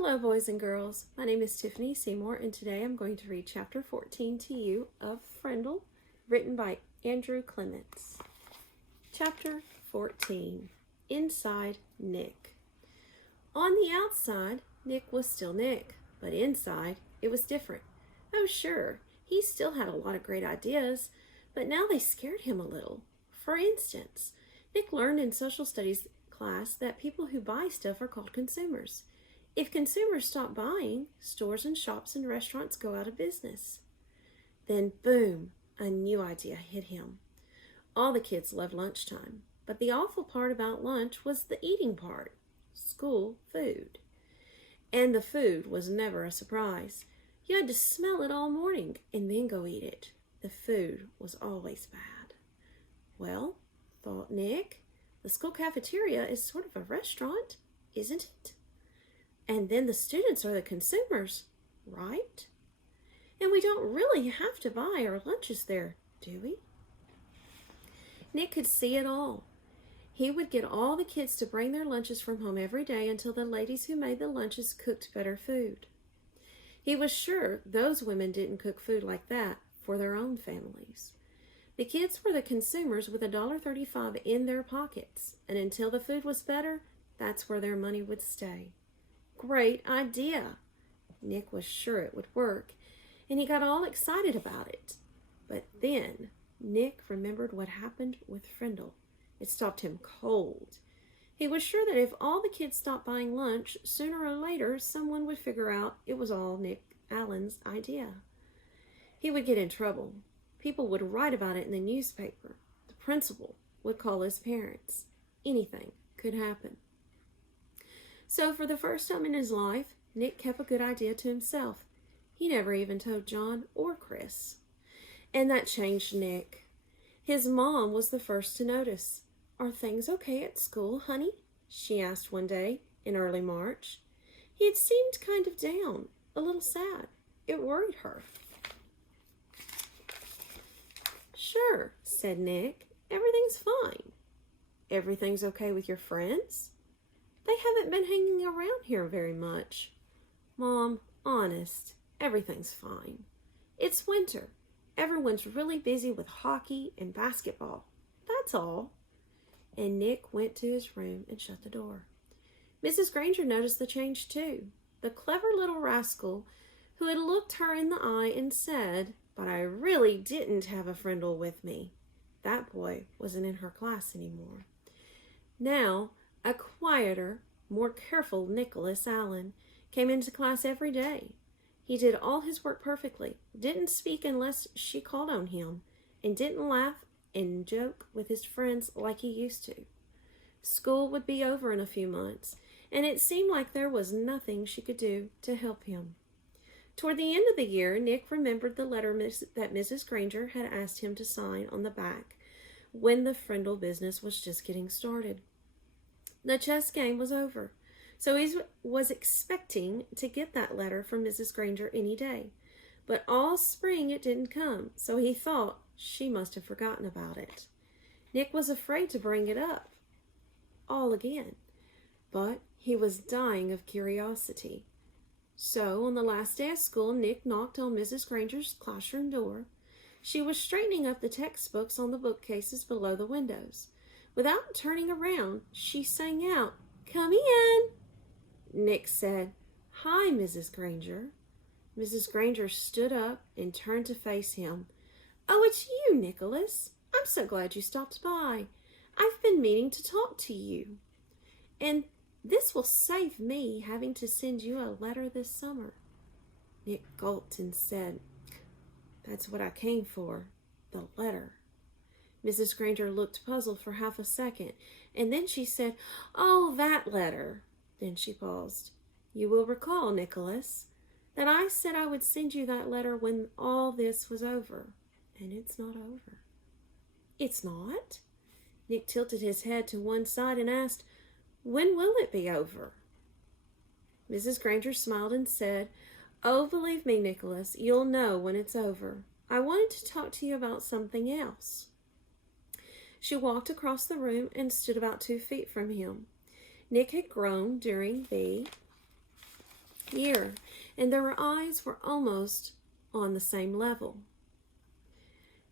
Hello, boys and girls. My name is Tiffany Semore, and today I'm going to read Chapter 14 to you of Frindle, written by Andrew Clements. Chapter 14, Inside Nick. On the outside, Nick was still Nick, but inside, it was different. Oh, sure, he still had a lot of great ideas, but now they scared him a little. For instance, Nick learned in social studies class that people who buy stuff are called consumers. If consumers stop buying, stores and shops and restaurants go out of business. Then, boom, a new idea hit him. All the kids loved lunchtime, but the awful part about lunch was the eating part, school food. And the food was never a surprise. You had to smell it all morning and then go eat it. The food was always bad. Well, thought Nick, the school cafeteria is sort of a restaurant, isn't it? And then the students are the consumers, right? And we don't really have to buy our lunches there, do we? Nick could see it all. He would get all the kids to bring their lunches from home every day until the ladies who made the lunches cooked better food. He was sure those women didn't cook food like that for their own families. The kids were the consumers with $1.35 in their pockets, and until the food was better, that's where their money would stay. Great idea! Nick was sure it would work, and he got all excited about it. But then Nick remembered what happened with Frindle. It stopped him cold. He was sure that if all the kids stopped buying lunch, sooner or later someone would figure out it was all Nick Allen's idea. He would get in trouble. People would write about it in the newspaper. The principal would call his parents. Anything could happen. So for the first time in his life, Nick kept a good idea to himself. He never even told John or Chris. And that changed Nick. His mom was the first to notice. "Are things okay at school, honey?" she asked one day in early March. He had seemed kind of down, a little sad. It worried her. "Sure," said Nick. "Everything's fine." "Everything's okay with your friends?" "They haven't been hanging around here very much." "Mom, honest, everything's fine. It's winter. Everyone's really busy with hockey and basketball. That's all." And Nick went to his room and shut the door. Mrs. Granger noticed the change too. The clever little rascal who had looked her in the eye and said, "But I really didn't have a Frindle with me." That boy wasn't in her class anymore. Now, a quieter, more careful Nicholas Allen came into class every day. He did all his work perfectly, didn't speak unless she called on him, and didn't laugh and joke with his friends like he used to. School would be over in a few months, and it seemed like there was nothing she could do to help him. Toward the end of the year, Nick remembered the letter that Mrs. Granger had asked him to sign on the back when the Frindle business was just getting started. The chess game was over, so he was expecting to get that letter from Mrs. Granger any day. But all spring it didn't come, so he thought she must have forgotten about it. Nick was afraid to bring it up all again, but he was dying of curiosity. So on the last day of school, Nick knocked on Mrs. Granger's classroom door. She was straightening up the textbooks on the bookcases below the windows. Without turning around, she sang out, "Come in." Nick said, "Hi, Mrs. Granger." Mrs. Granger stood up and turned to face him. "Oh, it's you, Nicholas. I'm so glad you stopped by. I've been meaning to talk to you. And this will save me having to send you a letter this summer." Nick gulped and said, "That's what I came for, the letter." Mrs. Granger looked puzzled for half a second, and then she said, "Oh, that letter." Then she paused. "You will recall, Nicholas, that I said I would send you that letter when all this was over, and it's not over." "It's not?" Nick tilted his head to one side and asked, "When will it be over?" Mrs. Granger smiled and said, "Oh, believe me, Nicholas, you'll know when it's over. I wanted to talk to you about something else." She walked across the room and stood about 2 feet from him. Nick had grown during the year, and their eyes were almost on the same level.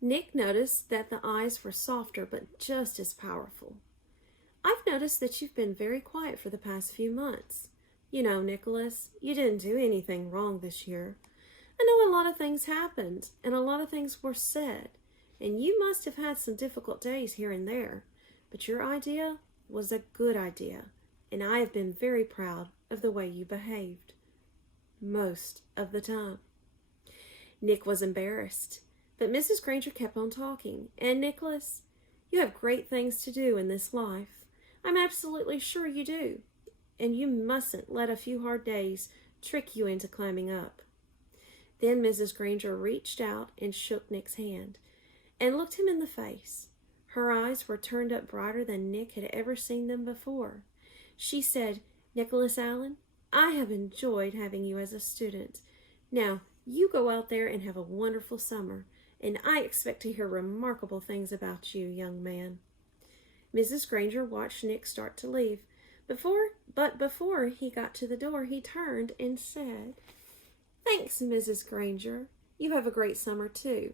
Nick noticed that the eyes were softer but just as powerful. I've noticed that you've been very quiet for the past few months. You know, Nicholas, you didn't do anything wrong this year. I know a lot of things happened, and a lot of things were said, and you must have had some difficult days here and there, but your idea was a good idea, and I have been very proud of the way you behaved. Most of the time. Nick was embarrassed, but Mrs. Granger kept on talking. And Nicholas, you have great things to do in this life. I'm absolutely sure you do. And you mustn't let a few hard days trick you into climbing up. Then Mrs. Granger reached out and shook Nick's hand and looked him in the face. Her eyes were turned up brighter than Nick had ever seen them before. She said, Nicholas Allen, I have enjoyed having you as a student. Now, you go out there and have a wonderful summer, and I expect to hear remarkable things about you, young man. Mrs. Granger watched Nick start to leave, but before he got to the door, he turned and said, Thanks, Mrs. Granger. You have a great summer, too.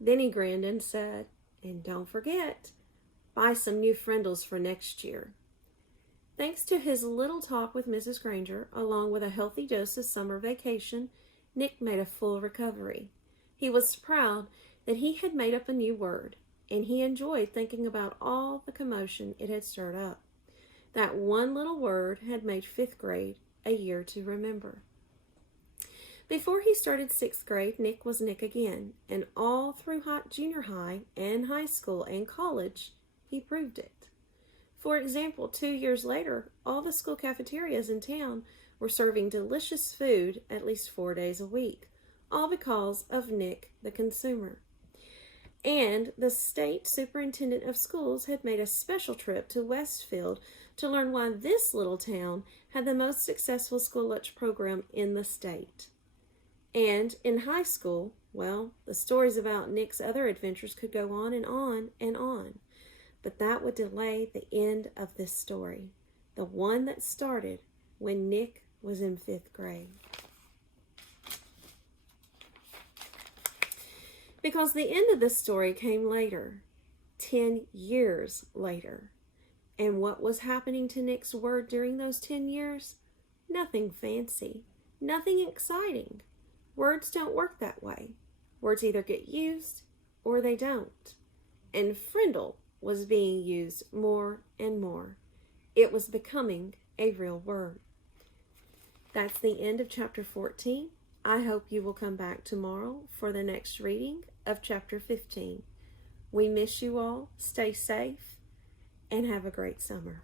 Then he grinned and said, And don't forget, buy some new Frindles for next year. Thanks to his little talk with Mrs. Granger, along with a healthy dose of summer vacation, Nick made a full recovery. He was proud that he had made up a new word, and he enjoyed thinking about all the commotion it had stirred up. That one little word had made 5th grade a year to remember. Before he started 6th grade, Nick was Nick again, and all through junior high and high school and college, he proved it. For example, 2 years later, all the school cafeterias in town were serving delicious food at least 4 days a week, all because of Nick the consumer. And the state superintendent of schools had made a special trip to Westfield to learn why this little town had the most successful school lunch program in the state. And in high school, well, the stories about Nick's other adventures could go on and on and on. But that would delay the end of this story, the one that started when Nick was in 5th grade. Because the end of this story came later, 10 years later. And what was happening to Nick's word during those 10 years? Nothing fancy, nothing exciting. Words don't work that way. Words either get used or they don't. And Frindle was being used more and more. It was becoming a real word. That's the end of chapter 14. I hope you will come back tomorrow for the next reading of chapter 15. We miss you all. Stay safe and have a great summer.